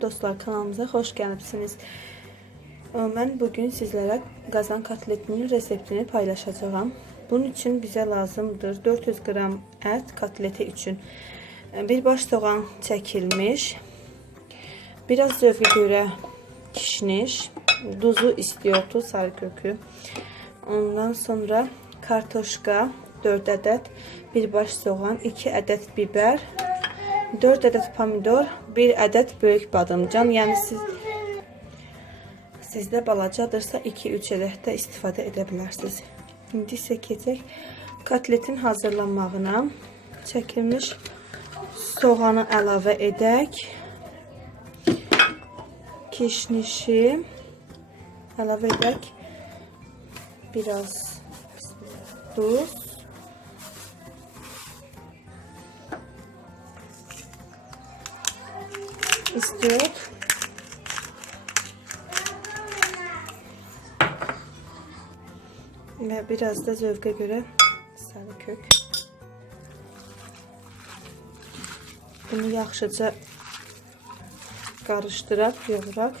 Dostlar kanalımıza hoş gəlibsiniz. Ben bugün sizlere qazan kotletinin reseptini paylaşacağım. Bunun için bize lazımdır 400 gram et kotleti için. Bir baş soğan çəkilmiş. Biraz zövqə görə kişniş. Duzu istiyordu sarı kökü. Ondan sonra kartoşka 4 adet, bir baş soğan, 2 adet biber, 4 adet pomidor, 1 adet böyük badımcan. Yəni siz sizdə balacadırsa 2-3 ədəd də istifadə edə bilərsiniz. İndi isə keçək kotletin hazırlanmağına. Çəkilmiş soğanı əlavə edək. Kişnişi əlavə edək. Biraz duz. İstiyor. Ve biraz da zövqə göre sarı kök. Bunu yaxşıca qarışdıraq, yoğuraq.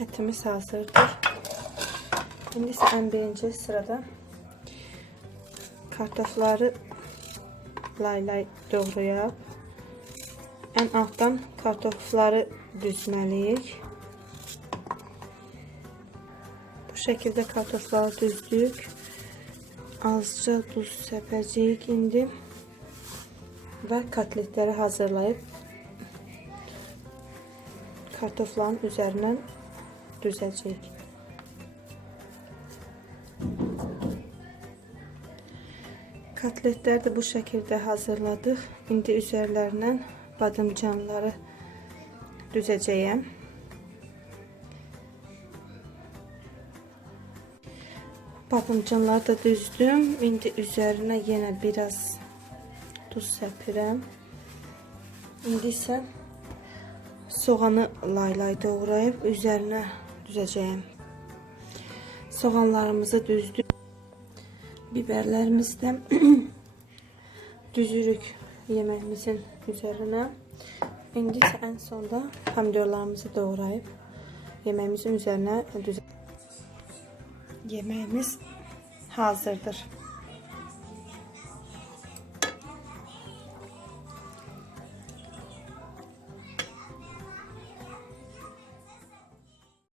Etimiz hazırdır. İndi isə ən birinci sırada kartofları lay lay doğrayıb ən altdan kartofları düzməliyik. Bu şəkildə kartofları düzdük. Azca duz səpəcəyik indi və kotletləri hazırlayıb kartofların üzərindən düzəcəyik. Kotletləri də bu şəkildə hazırladıq. İndi üzərlərindən badımcanları düzəcəyəm. Badımcanları da düzdüm. İndi üzərinə yenə biraz duz səpirəm. İndi isə soğanı lay-lay doğrayıb üzərinə düzəcəyəm. Soğanlarımızı düzdük. Biberlerimizi de düzürük yemeğimizin üzerine. İndi isə ən sonda pomidorlarımızı doğrayıb yemeğimizin üzerine düz Yemeğimiz hazırdır.